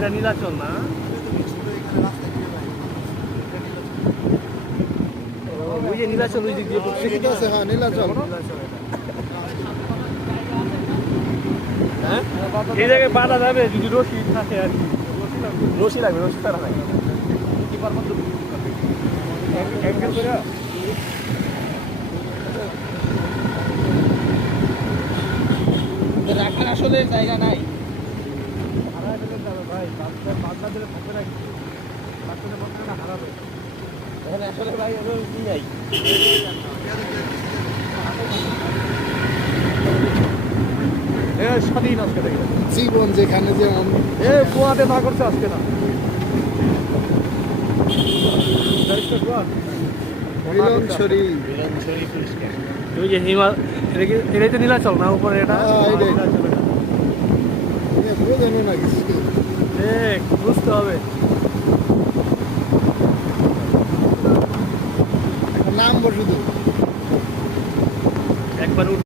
ওইটা নীলাচল না? ওই যে নীলাচল ওই দিক দিয়ে পড়ছে। হ্যাঁ নীলাচল। হ্যাঁ এই জায়গায় বাধা যাবে যদি রশি থাকে আর কি। রশি লাগবে, রশি ছাড়া নাই। অ্যাঙ্গেল করে রাখার আসলে জায়গা নাই। ভাই বাচ্চা দিলে থাকবে না, বাচ্চাদের মধ্যে না হারাবে। এখানে আসলে ভাই কি নাই স্বাধীন আজকে থেকে জীবন যেখানে যেমন কুয়াতে না করছে আজকে না মিলনছড়ি। ওই যে হিমাল এটাই তো নীলাচল না উপরে? এটা বোঝানো না কিছু, বুঝতে হবে। নাম শুধু একবার